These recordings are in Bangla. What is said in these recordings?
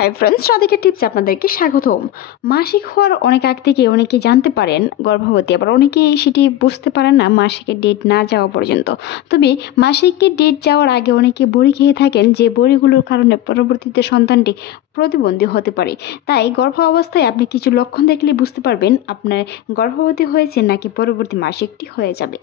হাই ফ্রেন্ডস, রাধিকা টিপস আপনাদেরকে স্বাগতম। মাসিক হওয়ার অনেক আগ থেকে অনেকে জানতে পারেন গর্ভবতী, আবার অনেকেই সেটি বুঝতে পারেন না মাসিকের ডেট না যাওয়া পর্যন্ত। তবে মাসিকের ডেট যাওয়ার আগে অনেকে বড়ি খেয়ে থাকেন, যে বড়িগুলোর কারণে পরবর্তীতে সন্তানটি প্রতিবন্ধী হতে পারে। তাই গর্ভ অবস্থায় আপনি কিছু লক্ষণ দেখলে বুঝতে পারবেন আপনার গর্ভবতী হয়েছে নাকি পরবর্তী মাসিকটি হয়ে যাবে।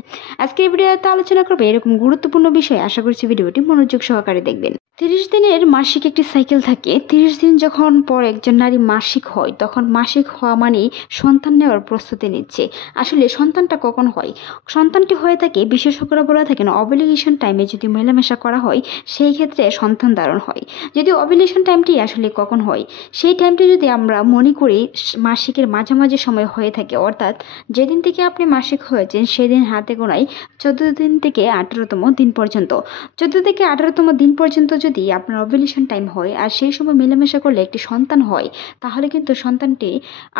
আজকের ভিডিওতে আলোচনা করবে এরকম গুরুত্বপূর্ণ বিষয়। আশা করছি ভিডিওটি মনোযোগ সহকারে দেখবেন। 30 দিনের মাসিক একটি সাইকেল থাকে। 30 দিন যখন পর একজন নারী মাসিক হয়, তখন মাসিক হওয়া মানে সন্তান নেওয়ার প্রস্তুতি নিচ্ছে। আসলে সন্তানটা কখন হয়? সন্তানটি হয়ে থাকে, বিশেষজ্ঞরা বলে থাকেন ওভুলেশন টাইমে যদি মেলামেশা করা হয় সেই ক্ষেত্রে সন্তান ধারণ হয়। যদি ওভুলেশন টাইমটি আসলে কখন হয়, সেই টাইমটি যদি আমরা মনে করি মাসিকের মাঝামাঝি সময় হয়ে থাকে, অর্থাৎ যেদিন থেকে আপনি মাসিক হয়েছেন সেদিন হাতে গোনায় 14 দিন থেকে 18তম দিন পর্যন্ত। 14 থেকে 18তম দিন পর্যন্ত যদি আপনার ওভুলেশন টাইম হয় আর সেই সময় মেলামেশা করলে একটি সন্তান হয়, তাহলে কিন্তু সন্তানটি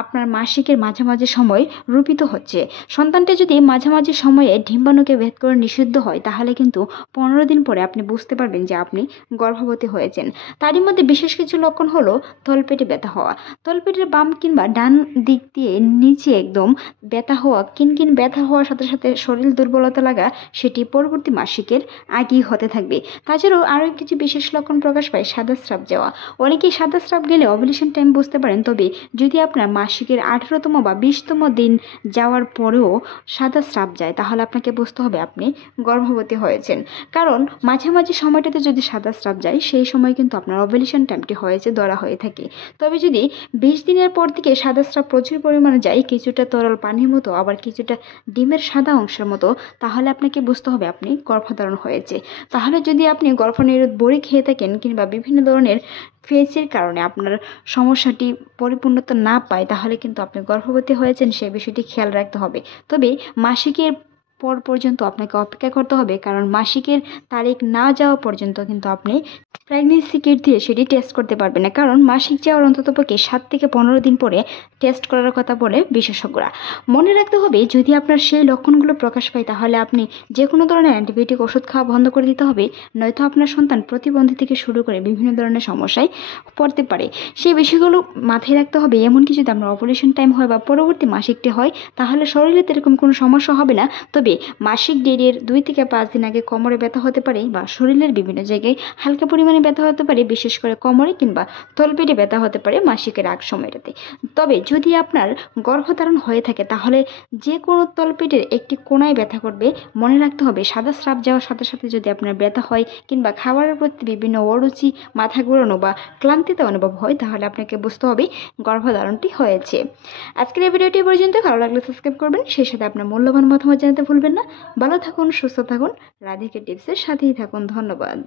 আপনার মাসিকের মাঝামাঝি সময় রূপিত হচ্ছে। সন্তানটি যদি মাঝামাঝি সময়ে ডিম্বাণুকে ভেদ করে নিষিদ্ধ হয়, তাহলে কিন্তু 15 দিন পরে আপনি বুঝতে পারবেন যে আপনি গর্ভবতী হয়েছেন। তারই মধ্যে বিশেষ কিছু লক্ষণ হলো তলপেটে ব্যথা হওয়া, তলপেটের বাম কিংবা ডান দিক দিয়ে নিচে একদম ব্যথা হওয়া, কিনকিন ব্যথা হওয়ার সাথে সাথে শরীর দুর্বলতা লাগা, সেটি পরবর্তী মাসিকের আগেই হতে থাকবে। তাছাড়াও আরও কিছু বিশেষ লক্ষণ প্রকাশ পায় সাদা স্রাব যাওয়া। অনেকেই সাদা স্রাব গেলে ওভুলেশন টাইম বুঝতে পারেন। তবে যদি আপনার মাসিকের 18তম বা 20তম দিন যাওয়ার পরেও সাদা স্রাব যায়, তাহলে আপনাকে বুঝতে হবে আপনি গর্ভবতী হয়েছেন। কারণ মাঝামাঝি সময়টাতে যদি সাদা স্রাব যায়, সেই সময় কিন্তু আপনার ওভুলেশন টাইমটি হয়েছে ধরা হয়ে থাকে। তবে যদি 20 দিনের পর থেকে সাদা স্রাব প্রচুর পরিমাণে যায়, কিছুটা তরল পানির মতো আবার কিছুটা ডিমের সাদা অংশের মতো, তাহলে আপনাকে বুঝতে হবে আপনি গর্ভধারণ হয়েছে। তাহলে যদি আপনি গর্ভনিরোধ বড়ি খেয়ে থাকেন কিংবা বিভিন্ন ধরনের ফেজের কারণে আপনার সমস্যাটি পরিপূর্ণতা না পায়, তাহলে কিন্তু আপনি গর্ভবতী হয়েছেন, সেই বিষয়টি খেয়াল রাখতে হবে। তবে মাসিকের পর পর্যন্ত আপনাকে অপেক্ষা করতে হবে, কারণ মাসিকের তারিখ না যাওয়া পর্যন্ত কিন্তু আপনি প্রেগনেন্সি কিট দিয়ে সেটি টেস্ট করতে পারবেন না। কারণ মাসিক যাওয়ার অন্ততপক্ষে 7 থেকে 15 দিন পরে টেস্ট করার কথা বলে বিশেষজ্ঞরা। মনে রাখতে হবে, যদি আপনার সেই লক্ষণগুলো প্রকাশ পায়, তাহলে আপনি যে কোনো ধরনের অ্যান্টিবায়োটিক ওষুধ খাওয়া বন্ধ করে দিতে হবে, নয়তো আপনার সন্তান প্রতিবন্ধী থেকে শুরু করে বিভিন্ন ধরনের সমস্যায় পড়তে পারে। সেই বিষয়গুলো মাথায় রাখতে হবে। এমনকি যদি আপনার ওভুলেশন টাইম হয় বা পরবর্তী মাসিকটি হয়, তাহলে শরীরে এরকম কোনো সমস্যা হবে না। তবে মাসিক ডেটের 2 থেকে 5 দিন আগে কোমরে ব্যথা হতে পারে বা শরীরের বিভিন্ন জায়গায় হালকা পরিমাণে ব্যথা হতে পারে, বিশেষ করে কোমরে কিংবা তলপেটে ব্যথা হতে পারে মাসিকের আগ সময়টাতে। তবে যদি আপনার গর্ভধারণ হয়ে থাকে, তাহলে যে কোনো তলপেটের একটি কোণায় ব্যথা করবে। মনে রাখতে হবে, সাদা স্রাব যাওয়ার সাথে সাথে যদি আপনার ব্যথা হয় কিংবা খাবারের প্রতি বিভিন্ন অরুচি, মাথা ঘোরানো বা ক্লান্তিতে অনুভব হয়, তাহলে আপনাকে বুঝতে হবে গর্ভধারণটি হয়েছে। আজকের এই ভিডিওটি পর্যন্ত। ভালো লাগলে সাবস্ক্রাইব করবেন, সেই সাথে আপনার মূল্যবান মতামত জানাতে ভুলবেন না। ভালো থাকুন, সুস্থ থাকুন, রাধিকা টিপসের সাথেই থাকুন। ধন্যবাদ।